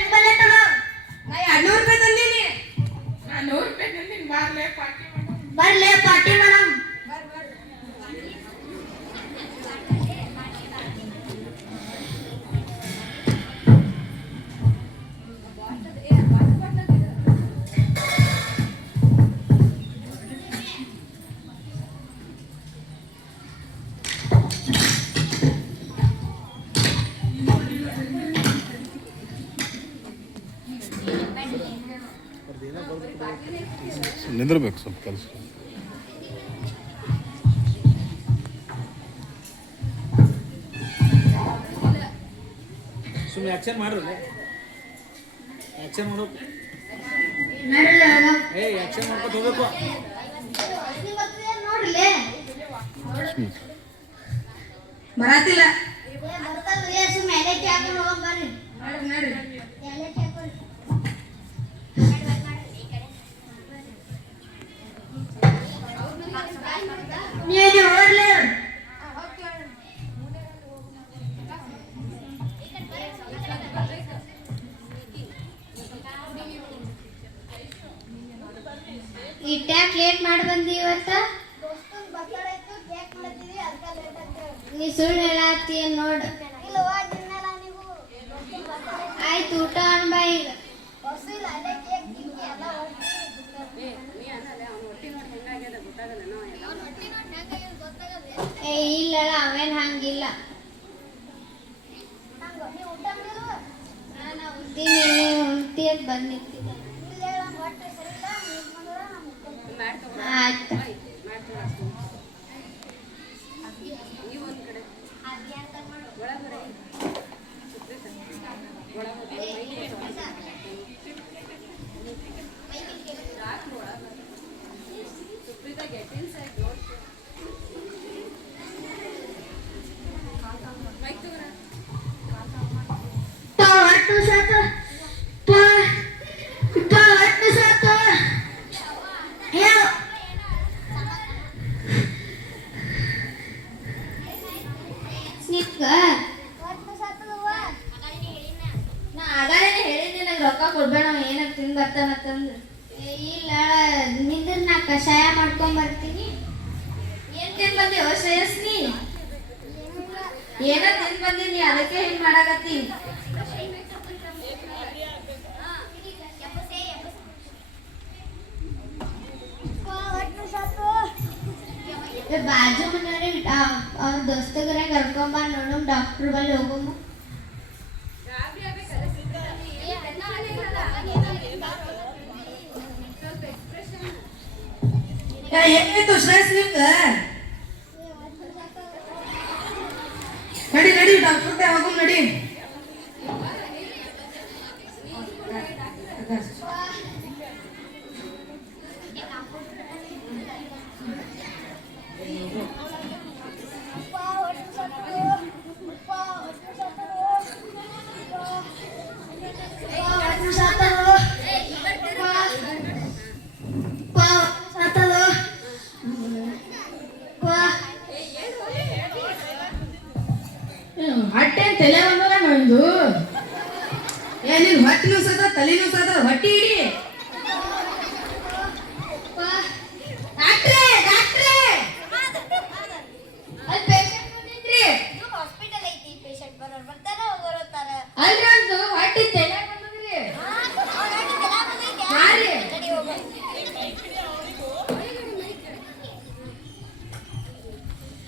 ನಾ 200 ರೂಪಾಯಿ ತಂದೀನಿ. ನಾ 100 ರೂಪಾಯಿ ತಂದೀನಿ. ಬರ್ಲೇ ಪಾರ್ಟಿ ಮೇಡಮ್. ಬರ್ಲೇ ಪಾರ್ಟಿ ಮೇಡಮ್. ನಿಂದಿರ್ಬೇಕು ಸ್ವಲ್ಪ ಕೆಲಸ. ಸುಮ್ಮನೆ ಆಕ್ಷನ್ ಮಾಡ್ರಿ. ಆಕ್ಷನ್ ಮಾಡೋಕು. ಆಕ್ಷನ್ ಮಾಡ್ಕೊತ ಹೋಗ್ಬೇಕು. ಬರಾತಿಲ್ಲ. ಈ ಟ್ಯಾಕ್ ಲೇಟ್ ಮಾಡಿ ಬಂದಿ ಇವತ್ತ. ನೀ ಸುಳ್ಳು ಹೇಳತ್ತೀಯ ನೋಡು. ಆಯ್ತು ಊಟ ಅನ್ಬಾ ಈಗ. ಇಲ್ಲ ಅವೇನ್ ಹಂಗಿಲ್ಲ. ನಾನು ಉಂತೀನಿ ಉಂಟಿ ಅಂತ ಬಂದಿರ್ತೀನಿ. ಆಯ್ತು ನಾ ಆಗಾನೇ ಹೇಳಿದ್ದೆ ನಂಗೆ ರೊಕ್ಕ ಕೊಡ್ಬೇಡ ಏನಾಗ ತಿಂದು ಬರ್ತಾನಂತಂದು. ಇಲ್ಲ ನಿಂದ್ರ ನಾ ಕಷಾಯ ಮಾಡ್ಕೊಂಡ್ ಬರ್ತೀನಿ. ಏನ್ ತಿಂದ್ ಬಂದೇವ ಶ್ರೇಯಸ್ನಿ? ಏನ ತಿಂದ್ ಬಂದೀನಿ ಅದಕ್ಕೆ ಹಿಂಗ್ ಮಾಡಾಕತ್ತಿ. ಬಾಜು ಮನೆಯವ್ರೆ ಅವ್ರ ದೋಸ್ತಗರ ಕರ್ಕೊಂಬ ನೋಡು ಡಾಕ್ಟರ್ ಬಲ್ಲಿ ಹೋಗಮ್ಮ. ಏನಾಯ್ತು ಶ್ರೇಯಸ್ ನಿಂಗ? ನಡಿ ನಡಿ ಡಾಕ್ಟರ್ ಹೋಗು ನಡಿ. ಹೊಟ್ಟೆ ತಲೆ ಬಂದದ ನಂದು. ಏನಿನ್ ಹೊಟ್ಟೆ ನುಸದ ತಲೆ ನುಸದ ಹೊಟ್ಟಿ ಇಡಿ.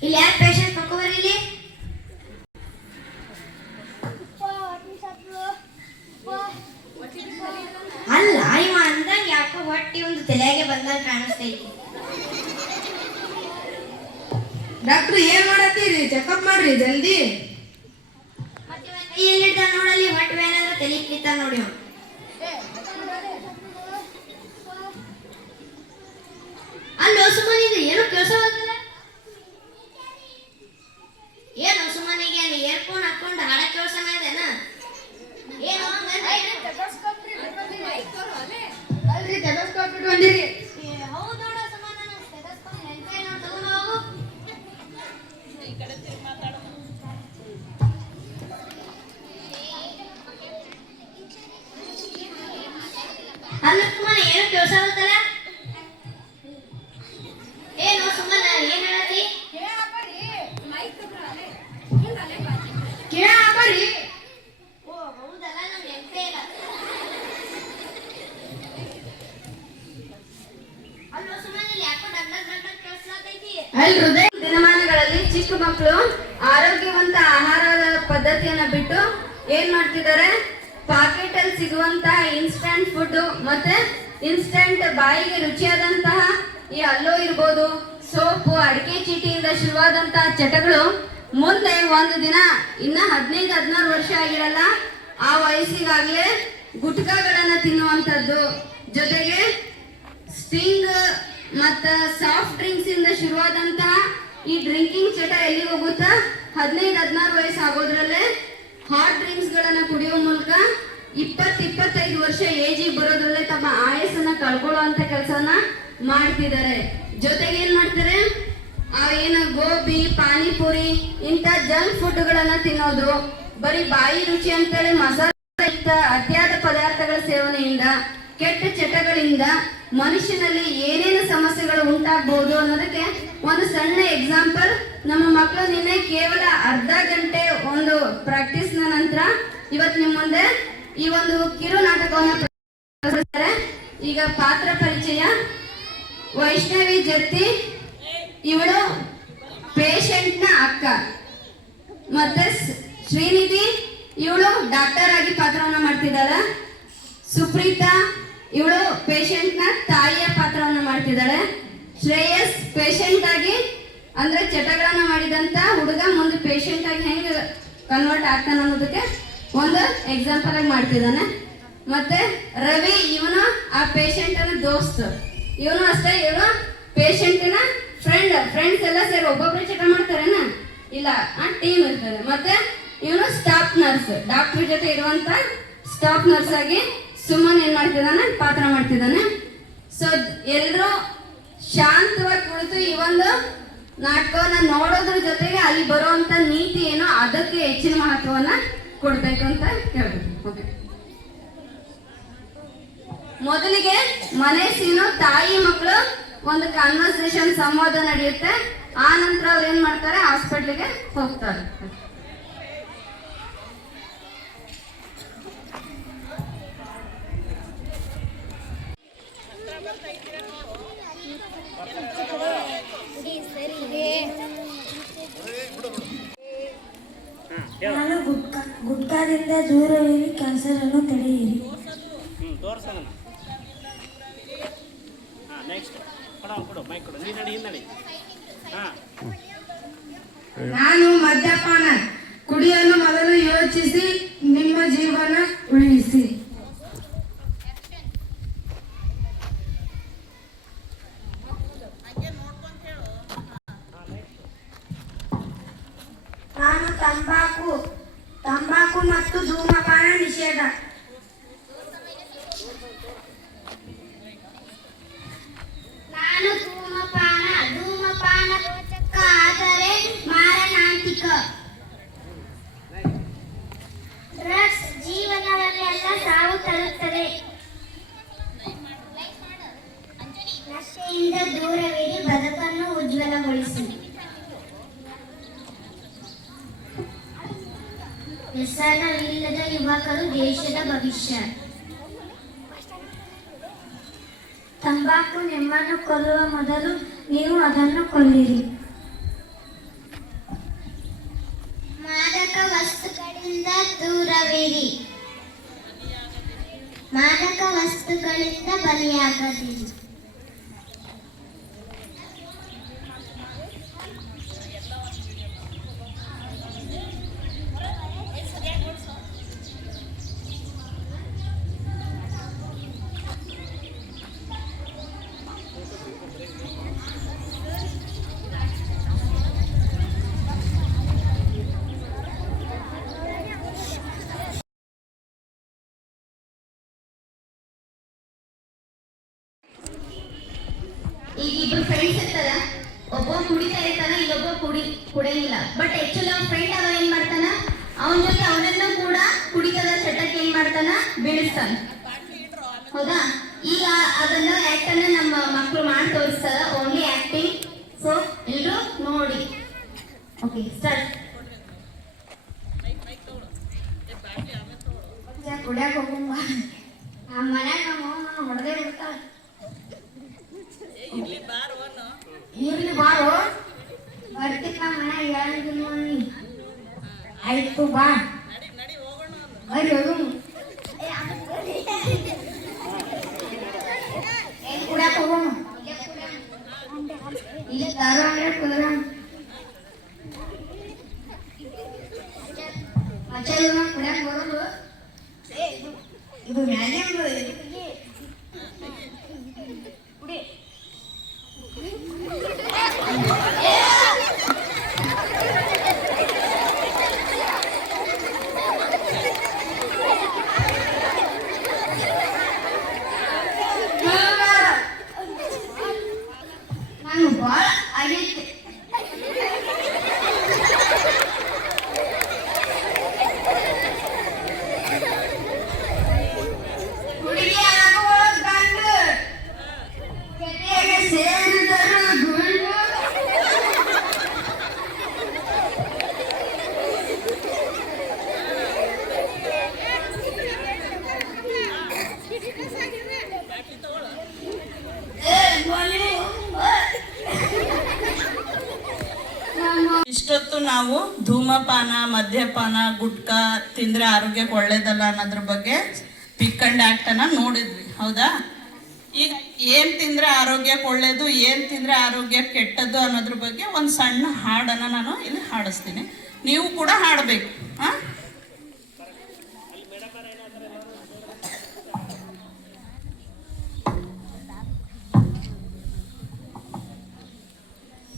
ಇಲ್ಲಿ ಯಾರು ಪೇಷಂಟ್ ತಗೋಬರ್ರಿ ಇಲ್ಲಿ. ಅಲ್ಲ ಇವ ಅಂದಂಗ ಯಾಕೋ ಹೊಟ್ಟಿ ಒಂದು ತಲೆಗೆ ಬಂದಾಗ ಕಾಣಿಸ್ತೈತಿ. ಡಾಕ್ಟರ್ ಏನ್ ಮಾಡತ್ತೀರಿ? ಚೆಕಪ್ ಮಾಡ್ರಿ ಜಲ್ದಿ. ಎಲ್ಲಿದ್ದ ನೋಡಲ್ಲಿ ಹೊಟ್ಟೆ ಏನಾದ್ರು ತಲೆ ಕಿತ್ತ ನೋಡಿ. ಅಲ್ಲಿ ಸುಮ್ಮನಿಗೆ ಏನು ಕೆಲಸ ಆಗ್ತದೆ. ಏನು ಸುಮ್ಮನಿಗೆ ಅಲ್ಲಿ ಇಯರ್ಫೋನ್ ಹಾಕೊಂಡು ಹಾಡ ಕೆಲಸ ಮಾಡಿದೆನಾ? ಏನು ಅಲ್ರಿ ಟೆಲಸ್ಕೋಪ್ ಇಟ್ಟು ಬಂದಿರಿ. ಹೌದು ನೋಡ ಸಮಾನ ಟೆಲಸ್ಕೋಪ್ ನೆನಪೇ ನಾವು ತಗೊಂಡು ಹೋಗು. ಈ ಕಡೆ ತಿರುಗಿ ಮಾತಾಡೋದು. ಅಲ್ಲ ಸುಮ್ಮನೆ ಏನು ಕೇಳ್ಸಾಗತ್ತಲ್ಲ ಏನು ಸುಮ್ಮನೆ ಏನ್ ಹೇಳತಿ ಕೇಳಾಕರಿ ಓ ಹೌದಲ್ಲ ನಂಗೆ ನೆನಪೇ ಇಲ್ಲ ಅಲ್ಲೋ ಸುಮ್ಮನೆ ಯಾಕೋ ಡಗ್ ಕೇಳಿಸ್ಲಾತೈತಿ ಅಲ್ಲಿ ಹೃದಯ ದಿನಮಾನಗಳಲ್ಲಿ ಚಿಕ್ಕ ಮಕ್ಕಳು ಆರೋಗ್ಯವಂತ ಆಹಾರದ ಪದ್ಧತಿಯನ್ನ ಬಿಟ್ಟು ಏನ್ ಮಾಡ್ತಿದ್ದಾರೆ ಪಾಕೆಟ್ ಅಲ್ಲಿ ಸಿಗುವಂತಹ ಇನ್ಸ್ಟಂಟ್ ಫುಡ್ ಮತ್ತೆ ಇನ್ಸ್ಟಂಟ್ ಬಾಯಿಗೆ ರುಚಿಯಾದಂತಹ ಈ ಹಲ್ಲು ಇರ್ಬೋದು ಸೋಪು ಅಡಿಕೆ ಚೀಟಿಯಿಂದ ಶುರುವಾದಂತಹ ಚಟಗಳು ಮುಂದೆ ಒಂದು ದಿನ ಇನ್ನ 15-16 ವರ್ಷ ಆಗಿರಲ್ಲ ಆ ವಯಸ್ಸಿಗಾಗ್ಲೇ ಗುಟ್ಕಾಗಳನ್ನ ತಿನ್ನುವಂಥದ್ದು ಜೊತೆಗೆ ಸ್ಟಿಂಗ್ ಮತ್ತ ಸಾಫ್ಟ್ ಡ್ರಿಂಕ್ಸ್ ಇಂದ ಶುರುವಾದಂತಹ ಈ ಡ್ರಿಂಕಿಂಗ್ ಚಟ ಎಲ್ಲಿ ಹೋಗುತ್ತಾ 15-16 ವಯಸ್ಸು ಆಗೋದ್ರಲ್ಲೇ ಹಾಟ್ ಡ್ರಿಂಕ್ಸ್ ಗಳನ್ನ ಕುಡಿಯೋ ಮೂಲಕ 20-25 ವರ್ಷ ಏಜಿಗೆ ಬರೋದ್ರಲ್ಲೇ ತಮ್ಮ ಆಯಸ್ಸನ್ನ ಕಳ್ಕೊಳ್ಳುವಂತ ಕೆಲಸನ ಮಾಡ್ತಿದ್ದಾರೆ. ಜೊತೆಗೆ ಏನ್ ಮಾಡ್ತಾರೆ ಏನು ಗೋಬಿ ಪಾನಿಪುರಿ ಇಂಥ ಜಂಕ್ ಫುಡ್ಗಳನ್ನ ತಿನ್ನೋದು, ಬರೀ ಬಾಯಿ ರುಚಿ ಅಂತೇಳಿ ಮಸಾಲೆ ಅತಿಯಾದ ಪದಾರ್ಥಗಳ ಸೇವನೆಯಿಂದ ಕೆಟ್ಟ ಚಟಗಳಿಂದ ಮನುಷ್ಯನಲ್ಲಿ ಏನೇನು ಸಮಸ್ಯೆಗಳು ಉಂಟಾಗಬಹುದು ಅನ್ನೋದಕ್ಕೆ ಒಂದು ಸಣ್ಣ ಎಕ್ಸಾಂಪಲ್. ನಮ್ಮ ಮಕ್ಕಳು ನಿನ್ನೆ ಕೇವಲ ಅರ್ಧ ಗಂಟೆ ಒಂದು ಪ್ರಾಕ್ಟೀಸ್ ನ ನಂತರ ಇವತ್ತು ನಿಮ್ಮ ಮುಂದೆ ಈ ಒಂದು ಕಿರು ನಾಟಕವನ್ನು ಪ್ರದರ್ಶಿಸ್ತಾರೆ. ಈಗ ಪಾತ್ರ ಪರಿಚಯ. ವೈಷ್ಣವಿ ಜತ್ತಿ, ಇವಳು ಪೇಷಂಟ್ ನ ಅಕ್ಕ. ಮತ್ತೆ ಶ್ರೀನಿಧಿ, ಇವಳು ಡಾಕ್ಟರ್ ಆಗಿ ಪಾತ್ರವನ್ನ ಮಾಡ್ತಿದ್ದಾಳೆ. ಸುಪ್ರೀತಾ, ಇವಳು ಪೇಷಂಟ್ ನ ತಾಯಿಯ ಪಾತ್ರವನ್ನ ಮಾಡ್ತಿದ್ದಾಳೆ. ಶ್ರೇಯಸ್ ಪೇಷಂಟ್ ಆಗಿ ಅಂದ್ರೆ ಚಟಗಳನ್ನ ಮಾಡಿದಂತ ಹುಡುಗ ಮುಂದೆ ಪೇಷಂಟ್ ಆಗಿ ಹೆಂಗ್ ಕನ್ವರ್ಟ್ ಆಗ್ತಾನ ಅನ್ನೋದಕ್ಕೆ ಒಂದು ಎಕ್ಸಾಂಪಲ್ ಆಗಿ ಮಾಡ್ತಿದ್ದಾನೆ. ಮತ್ತೆ ರವಿ, ಇವನು ಆ ಪೇಷಂಟ್ ನ ದೋಸ್ತ್. ಇವನು ಅಷ್ಟೇ, ಇವನು ಪೇಷಂಟ್ ನ ಫ್ರೆಂಡ್ಸ್ ಎಲ್ಲ ಸೇರಿ ಒಬ್ಬೊಬ್ರು ಚಟ ಮಾಡ್ತಾರೇನ ಇಲ್ಲ, ಆ ಟೀಮ್ ಇರ್ತದೆ. ಮತ್ತೆ ಇವನು ಸ್ಟಾಫ್ ನರ್ಸ್, ಡಾಕ್ಟರ್ ಜೊತೆ ಇರುವಂತ ಸ್ಟಾಫ್ ನರ್ಸ್ ಆಗಿ ಸುಮ್ಮನೆ ಏನ್ ಮಾಡ್ತಿದ್ದಾನೆ, ಪಾತ್ರ ಮಾಡ್ತಿದ್ದಾನೆ. ಸೊ ಎಲ್ರು ಶಾಂತವಾಗಿ ಕುಳಿತು ಈ ಒಂದು ನಾಟಕವನ್ನ ನೋಡೋದ್ರ ಜೊತೆಗೆ ಅಲ್ಲಿ ಬರುವಂತ ನೀತಿ ಏನೋ ಅದಕ್ಕೆ ಹೆಚ್ಚಿನ ಮಹತ್ವವನ್ನ ಕೊಡ್ಬೇಕು ಅಂತ ಹೇಳ್ಬೇಕು. ಓಕೆ, ಮೊದಲಿಗೆ ಮನೆ ಸೀನು, ತಾಯಿ ಮಕ್ಕಳು ಒಂದು ಕಾನ್ವರ್ಸೇಷನ್, ಸಂವಾದ ನಡೆಯುತ್ತೆ. ಆ ನಂತರ ಅವ್ರು ಏನ್ ಮಾಡ್ತಾರೆ, ಹಾಸ್ಪಿಟ್ಲಿಗೆ ಹೋಗ್ತಾರೆ. ನಾನು ಗುಟ್ಕಾದಿಂದ ದೂರವಿರಿ, ಕ್ಯಾನ್ಸರ್ ಅನ್ನು ತಡೆಯಿರಿ. ತೋರ್ಸೋಣ. ನೆಕ್ಸ್ಟ್ ಕೊಡು ಮೈಕ್ ಕೊಡು, ನೀ ನಡಿ ಹಿಂದೆ. ನಾನು ಮದ್ಯಪಾನ ಕುಡಿಯಲು ಮೊದಲು ಯೋಚಿಸಿ ನಿಮ್ಮ ಜೀವನ ಉಳಿಸಿ. ನಾನು ತಂಬಾಕು ಮತ್ತು ಧೂಮಪಾನ ನಿಷೇಧ. ನಾನು ಧೂಮಪಾನ ರೋಚಕ ಆದರೆ ಮಾರಣಾಂತಿಕ. ಡ್ರಗ್ಸ್ ಜೀವನವನ್ನೆಲ್ಲ ಸಾವು ತರುತ್ತದೆ. ನಶೆಯಿಂದ ದೂರವಿರಿ, ಬದುಕನ್ನು ಉಜ್ವಲಗೊಳಿಸಿ. ವ್ಯಸನವಿಲ್ಲದ ಯುವಕರು ದೇಶದ ಭವಿಷ್ಯ. ತಂಬಾಕು ನಿಮ್ಮನ್ನು ಕೊಲ್ಲುವ ಮೊದಲು ನೀವು ಅದನ್ನು ಕೊಲ್ಲಿರಿ. ಮಾದಕ ವಸ್ತುಗಳಿಂದ ದೂರವಿರಿ. ಮಾದಕ ವಸ್ತುಗಳಿಂದ ಬಲಿಯಾಗದಿರಿ. ಈಗ ಇಬ್ರು ಫ್ರೆಂಡ್ಸ್ ಇರ್ತಾರ, ಒಬ್ಬ ಕುಡಿತಾ ಇರ್ತಾನ, ಇನ್ನೊಬ್ಬ ಕುಡಿಯಂಗಿಲ್ಲ. ಬಟ್ ಆಕ್ಚುಲಿ ಅವ್ನ ಫ್ರೆಂಡ್ ಅವ ಏನ್ ಮಾಡ್ತಾನ, ಅವನ ಜೊತೆ ಅವನನ್ನು ಕೂಡ ಕುಡಿತದ ಚಟಕ್ಕೆ ಏನ್ ಮಾಡ್ತಾನ, ಬೀಳಿಸ್ತಾನ. ಹೌದಾ? ಈಗ ಅದನ್ನ ಆಕ್ಟ್ ಅನ್ನ ನಮ್ಮ ಮಕ್ಕಳು ಮಾಡಿ ತೋರಿಸ್ತಾರ. Only acting. ಸೊ ಎಲ್ಲರೂ ನೋಡಿ. Okay start. ಕುಡಿಯಾಕ ಹೋಗುಂಬ ಆ ಮನ್ಯಾಗ ನಮ್ಮ ಹೊಡೆದೇ ಬಿಡ್ತಾಳ. ಇರ್ಲಿ ಬಾರೋ. ಬರ್ತಿಕ್ಕ ಮನ್ಯಾಗ ಹೇಳಿದ್ರು ನೀ. ಆಯ್ತು ಬಾ ಬರ್ರಿ ಹೋಗು. ಹೆಂಗ್ ಕುಡಿಯಾಕ ಹೋಗೋಣ? ಇಲ್ಲಿ ದಾರು ಅಂದ್ರೆ ಕುದ್ರ ಮಚ್ಚಲ್ ಕುಡಿಯಾಕ ಬರೋದು. ಇದು ಮ್ಯಾಲಿಂದ ಕುಡಿ. ನಾನು ಬಾಳ ಆಗೈತೆ. ಹುಡುಗಿ ಆಗುವೊಳಗ್ ಗಂಡು ಕೆರೆಯಾಗ ಸೇರಿದರು ಗುಂಡು. ಇಷ್ಟೊತ್ತು ನಾವು ಧೂಮಪಾನ, ಮದ್ಯಪಾನ, ಗುಟ್ಕಾ ತಿಂದರೆ ಆರೋಗ್ಯಕ್ಕೆ ಒಳ್ಳೇದಲ್ಲ ಅನ್ನೋದ್ರ ಬಗ್ಗೆ ಪಿಕ್ ಅಂಡ್ ಆ್ಯಕ್ಟ್ ಅನ್ನ ನೋಡಿದ್ವಿ, ಹೌದಾ? ಈಗ ಏನು ತಿಂದರೆ ಆರೋಗ್ಯಕ್ಕೆ ಒಳ್ಳೇದು, ಏನು ತಿಂದರೆ ಆರೋಗ್ಯಕ್ಕೆ ಕೆಟ್ಟದ್ದು ಅನ್ನೋದ್ರ ಬಗ್ಗೆ ಒಂದು ಸಣ್ಣ ಹಾಡನ್ನು ನಾನು ಇಲ್ಲಿ ಹಾಡಿಸ್ತೀನಿ. ನೀವು ಕೂಡ ಹಾಡಬೇಕು. ಹಾಂ,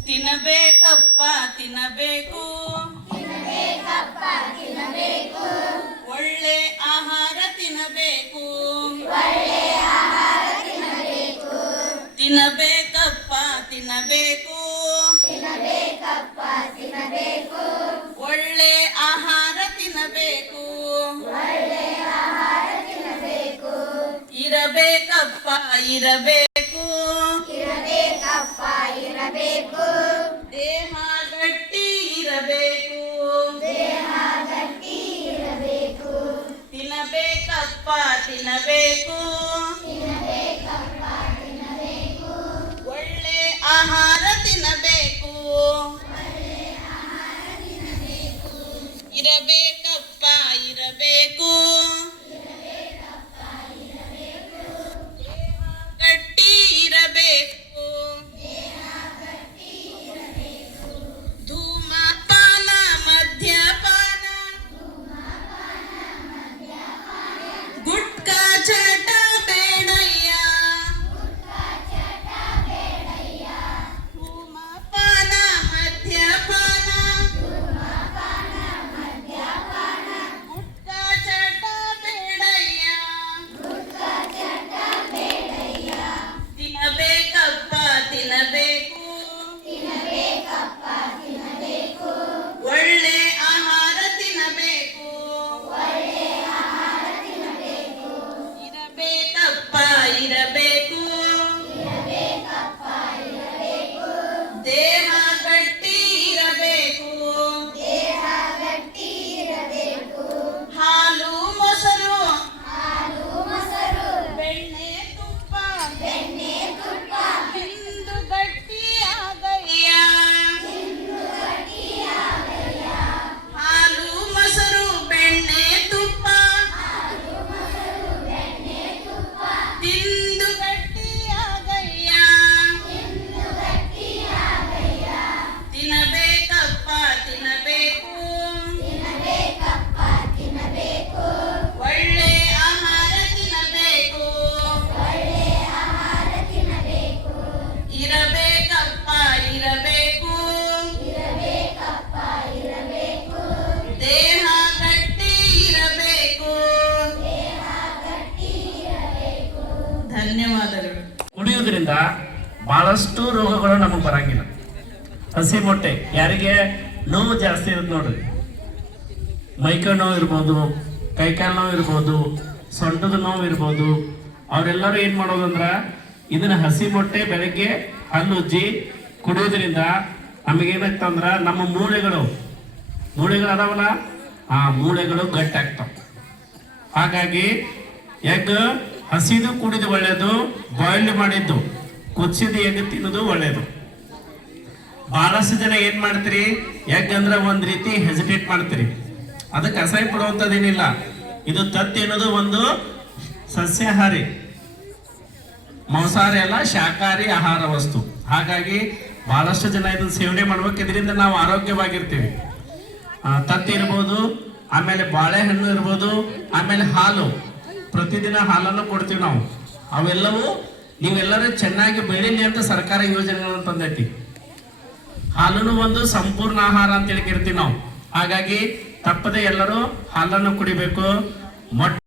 ತಿನ್ನಬೇಕಪ್ಪ ತಿನ್ನಬೇಕು, ಒಳ್ಳೆ ಆಹಾರ ತಿನ್ನಬೇಕು, ತಿನ್ನಬೇಕಪ್ಪ ತಿನ್ನಬೇಕು, ಒಳ್ಳೆ ಆಹಾರ ತಿನ್ನಬೇಕು, ಇರಬೇಕಪ್ಪ ಇರಬೇಕು, ದೇಹ ಗಟ್ಟಿ ಇರಬೇಕು, ತಿನ್ನಬೇಕಪ್ಪ ತಿನ್ನಬೇಕು, ಒಳ್ಳೆ ಆಹಾರ ತಿನ್ನಬೇಕು, ಇರಬೇಕಪ್ಪ ಇರಬೇಕು, ಗಟ್ಟಿ ಇರಬೇಕು, ಧೂಮಪಾನ ಮದ್ಯಪಾನ ಗುಟ್ಕಾ ಚಟ ಬೇಡಯ್ಯ, ಧೂಮಪಾನ ಮದ್ಯಪಾನ ಗುಟ್ಕಾ ಚಟ ಬೇಡಯ್ಯ, ತಿನ್ನಬೇಕಪ್ಪ ತಿನ್ನಬೇಕು, ಒಳ್ಳೆ ಆಹಾರ ತಿನ್ನಬೇಕು, ಇರಬೇಕಪ್ಪ ಇರಬೇಕು, ದೇಹ ಗಟ್ಟಿ ಇರಬೇಕು, ಹಾಲು ಮೊಸರು ಬೆಣ್ಣೆ ತುಪ್ಪ ತಿಂದು ಗಟ್ಟಿಯಾಗಯ್ಯ, ಹಾಲು ಮೊಸರು ಬೆಣ್ಣೆ ತುಪ್ಪ ತಿಂದು ಗಟ್ಟಿಯಾಗಯ್ಯ, ತಿನ್ನಬೇಕಪ್ಪ ತಿನ್ನಬೇಕು, ಒಳ್ಳೆ ಆಹಾರ ತಿನ್ನಬೇಕು, ಇರಬೇಕಪ್ಪ ಇರಬೇಕು, ದೇಹ ಗಟ್ಟಿ ಇರಬೇಕು. ಧನ್ಯವಾದಗಳು. ಕುಡಿಯೋದ್ರಿಂದ ಬಹಳಷ್ಟು ರೋಗಗಳು ನಮಗೆ ಬರಂಗಿಲ್ಲ. ಹಸಿ ಮೊಟ್ಟೆ ಯಾರಿಗೆ ನೋವು ಜಾಸ್ತಿ ಇರುತ್ತೆ ನೋಡ್ರಿ, ಮೈಕೈ ನೋವು ಇರ್ಬೋದು, ಕೈಕಾಲು ನೋವು ಇರ್ಬೋದು, ಸೊಂಟದ ನೋವು ಇರ್ಬೋದು, ಅವರೆಲ್ಲರೂ ಏನ್ ಮಾಡೋದಂದ್ರ ಇದನ್ನ ಹಸಿ ಮೊಟ್ಟೆ ಬೆಳಗ್ಗೆ ಹಲ್ಲು ಉಜ್ಜಿ ಕುಡಿಯೋದ್ರಿಂದ ನಮಗೇನಾಗ್ತಂದ್ರ ನಮ್ಮ ಮೂಳೆಗಳು ಅದಾವಲ್ಲ ಆ ಮೂಳೆಗಳು ಗಟ್ಟಾಗ್ತಾವ. ಹಾಗಾಗಿ ಎಗ್ ಹಸಿದು ಕುಡಿದು ಒಳ್ಳೇದು, ಬಾಯ್ಲ್ಡ್ ಮಾಡಿದ್ದು ಕುದಿಸಿದ ಎಗ್ ತಿನ್ನೋದು ಒಳ್ಳೇದು. ಬಹಳಷ್ಟು ಜನ ಏನ್ ಮಾಡ್ತೀರಿ, ಎಗ್ ಅಂದ್ರೆ ಒಂದ್ ರೀತಿ ಹೆಸಿಟೇಟ್ ಮಾಡ್ತೀರಿ. ಅದಕ್ಕೆ ಅಸಹ್ಯ ಪಡುವಂಥದ್ದೇನಿಲ್ಲ. ಇದು ತತ್ತಿ ಅನ್ನೋದು ಒಂದು ಸಸ್ಯಾಹಾರಿ, ಮಾಂಸಾಹಾರಿ ಅಲ್ಲ, ಶಾಕಾಹಾರಿ ಆಹಾರ ವಸ್ತು. ಹಾಗಾಗಿ ಬಹಳಷ್ಟು ಜನ ಇದನ್ನ ಸೇವನೆ ಮಾಡ್ಬೇಕು. ಇದರಿಂದ ನಾವು ಆರೋಗ್ಯವಾಗಿರ್ತೀವಿ. ತತ್ತಿ ಇರ್ಬೋದು, ಆಮೇಲೆ ಬಾಳೆಹಣ್ಣು ಇರ್ಬೋದು, ಆಮೇಲೆ ಹಾಲು, ಪ್ರತಿದಿನ ಹಾಲನ್ನು ಕೊಡ್ತೀವಿ ನಾವು. ಅವೆಲ್ಲವೂ ನೀವೆಲ್ಲರೂ ಚೆನ್ನಾಗಿ ಬೆಳೀಲಿ ಅಂತ ಸರ್ಕಾರ ಯೋಜನೆಗಳನ್ನು ತಂದೈತಿ. ಹಾಲನ್ನು ಒಂದು ಸಂಪೂರ್ಣ ಆಹಾರ ಅಂತ ಹೇಳ್ಕಿರ್ತೀವಿ ನಾವು. ಹಾಗಾಗಿ ತಪ್ಪದೆ ಎಲ್ಲರೂ ಹಾಲನ್ನು ಕುಡಿಬೇಕು.